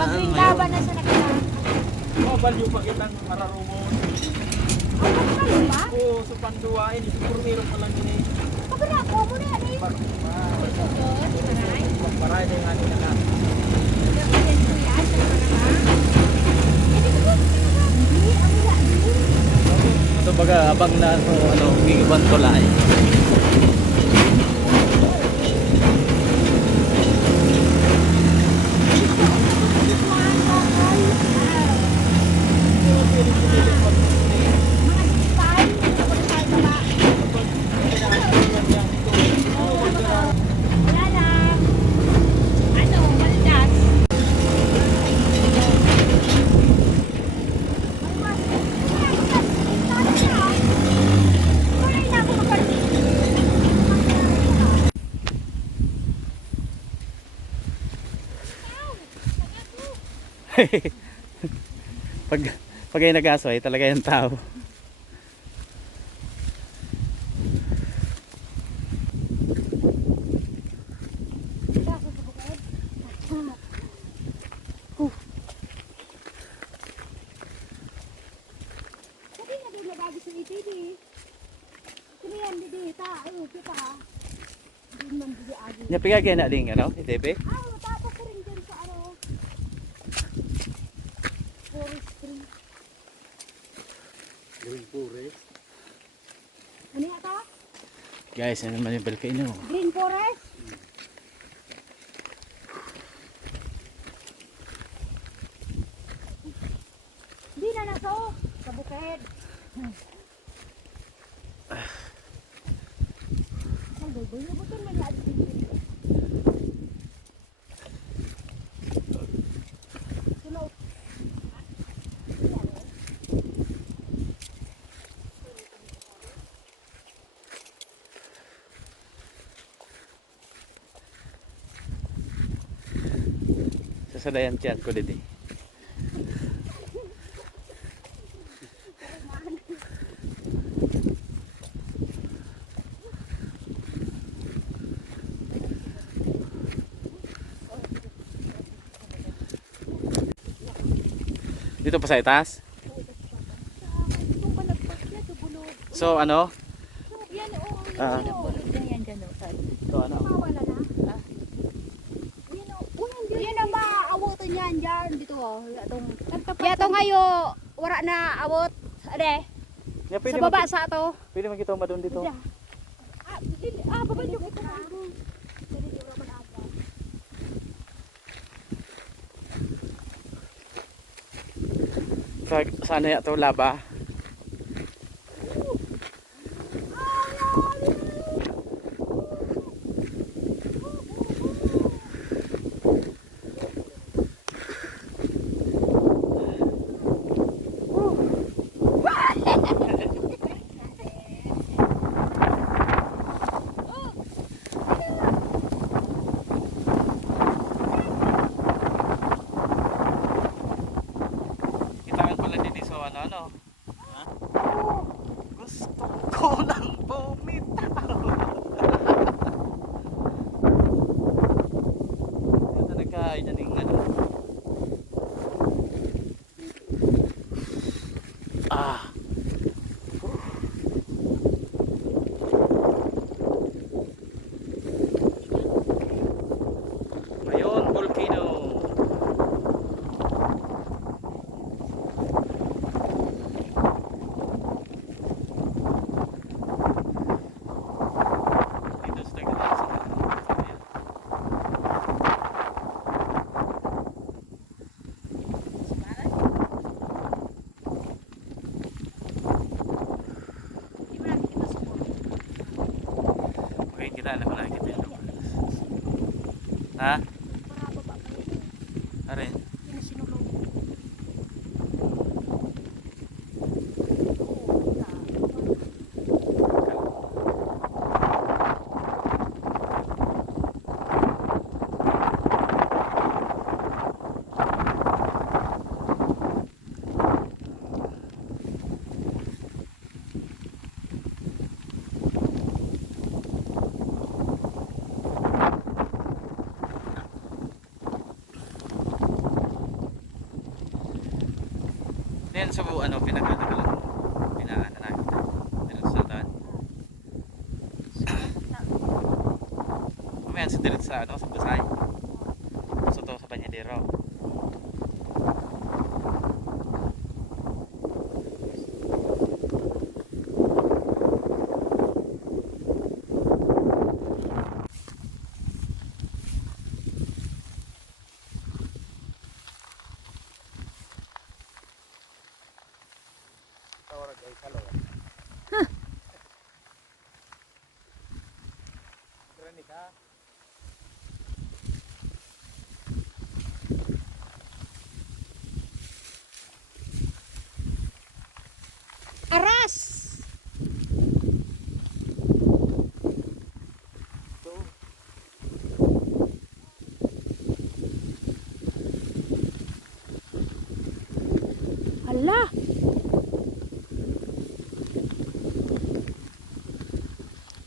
Pag laban na sa nakita. Mabalyo pa kitang mararumon. Ay, ano ba? Oo, sa panduwain. Siguro meron pa lang yun eh. Pagkala ko mo na yan eh. Pagparay na yung ano na lang. Ito baga, abang na ano, gigiban ko lang eh. pag pag ay nag-asway talaga yung tao. Nya pigagay na ding ano, itebe. Green forest. Ano ito? Guys, ano naman yung volcano? Green forest? Hindi na naso. Sa bukid. Ang gulgul na butong na niya. Sasadayan tiyan ko dito. Dito pa sa itaas? So ano? Yan o. Yan dyan o. So ano? Mawala na. Yan ang maaawutan yan dyan. Dito o. Yato ngayo. Wala na awot. Ade. Yeah, Sa baba sa to. Pwede makita mo doon dito. Baba yung ito na. Sana ya to laba. Kita pala din so ano. Ha? Gusto ko nang bumitaw. Ito nagkain na ng ano. Ah. Ayun, volcano. Dito sa Tagalan sa okay, kita alam mo na kita. Ha? Arin. Yan sa ano, pinagano ko lang. Pinaano namin. Diretso sa daan. Mamaya sa diretso sa ano, sa Pasay. So to sa Banyadero. Aras! Hala!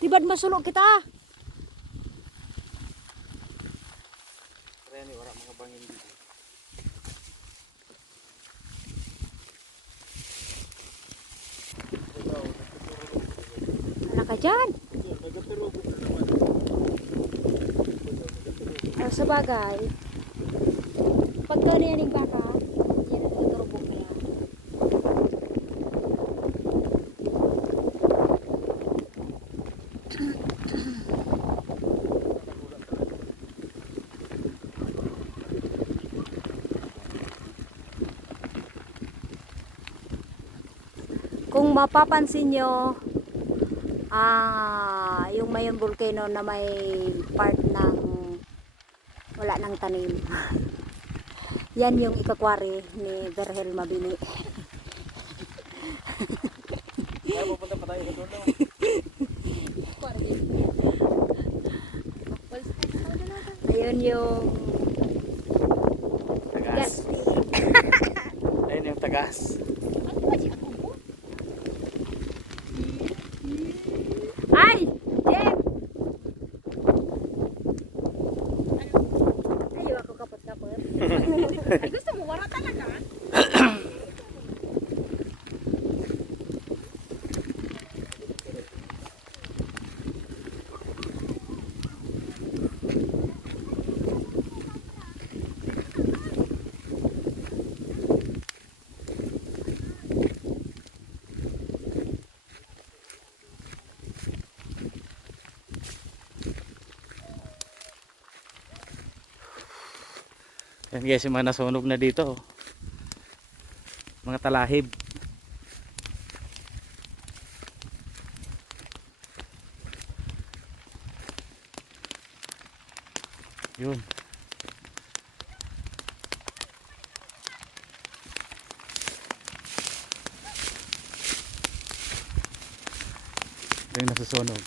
Tibad masulok kita. Kaya ni wala mga bangin dito. Ano ka dyan? Sa bagay, pagka niyan yung baka, yan ang tuturubok na yan. Kung mapapansin nyo, yung Mayon Volcano na may part ng wala nang tanim. Yan yung ikakwari ni Berhel Mabini. Kaya pupunta pa tayo sa dulo. Ayun yung Tagas. gas. Ayun yung tagas. Ay! Jem! Ayaw ako kapot-kapot. Ay, gusto mo wala talaga? Yan guys, yung mga nasunog na dito. Mga talahib. Yun. Ito yung nasusunog.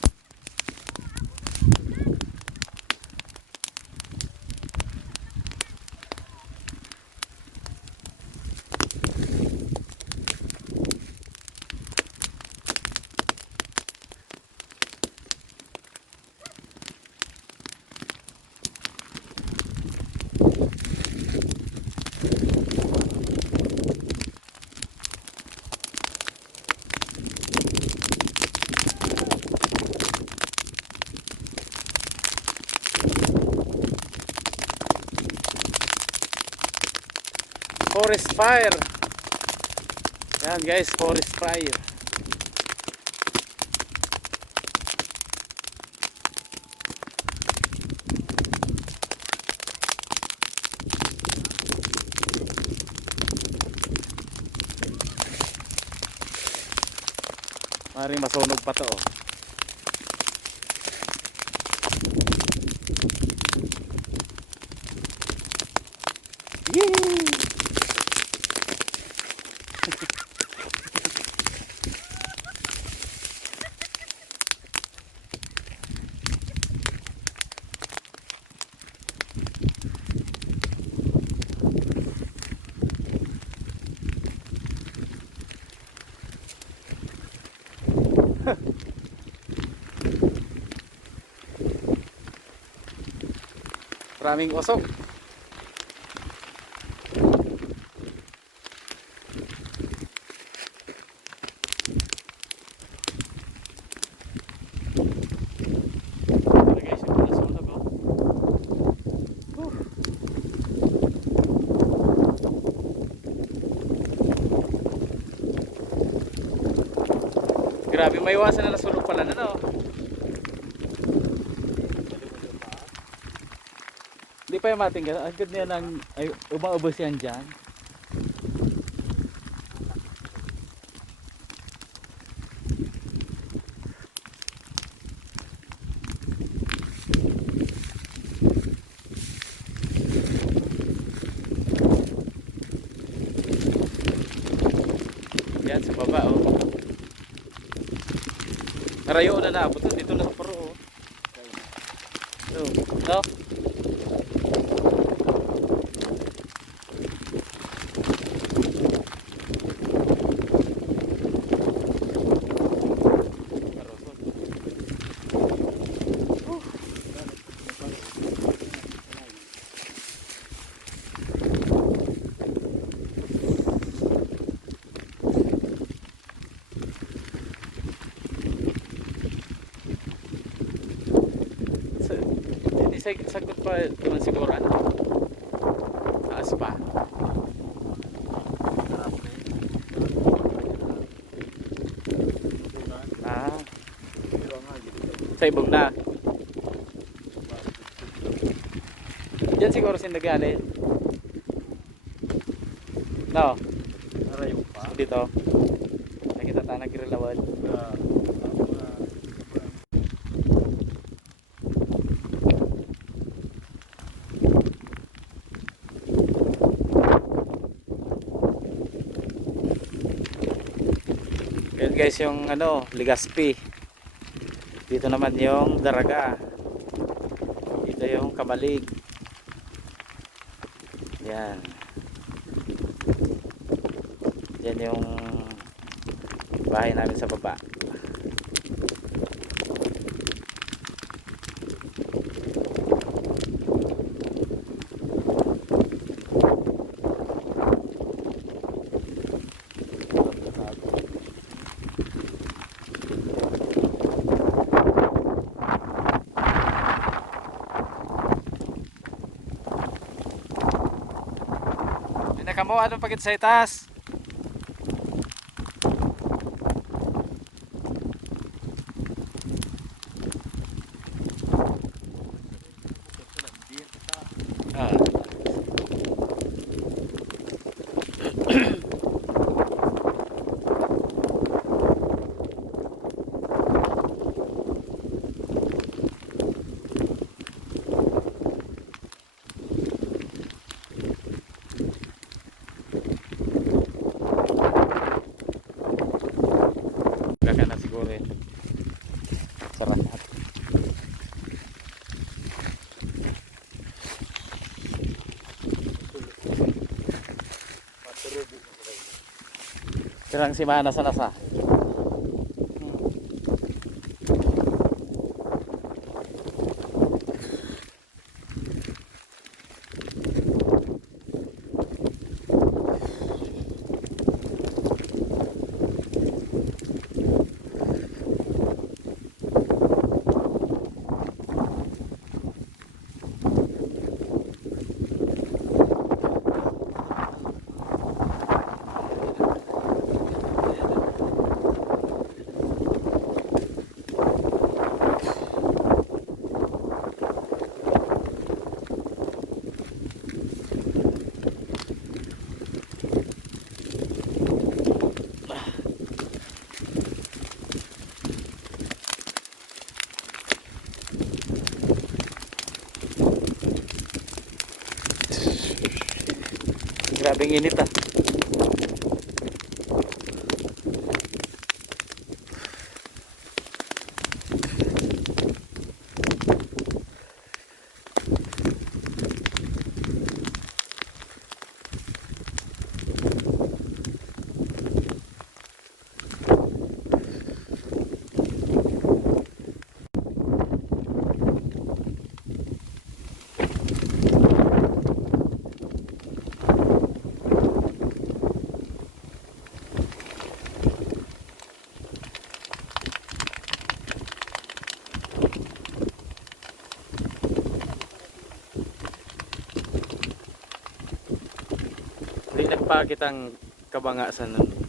Forest fire. Yan guys, forest fire. Maring masunog pa to. Yay! Maraming usok. Grabe, may iwasan na nasulog pala na, no? Hindi pa yung matinggan. Ang ganda yan ang umaubos yan dyan. Yan sa baba, oh. Narayo na naabot dito na sa paro, oh. No? Sagot pa naman siguro ano? Taas pa. Ah. Sa ibog na. Diyan siguro sinagali. No. Arayo pa. Dito. Nakita tayo nagrilawad. Yan guys yung ano, Legazpi. Dito naman yung Daraga. Dito yung Kamalig. Yan. Yan yung bahay namin sa baba. Kamu anong pagit sa itas? Ah. Kaka na siguro eh. Sarap na. Kirang si Mana sa nasa. Grabing init ah. Hindi nagpakit ang kabanga sa nun.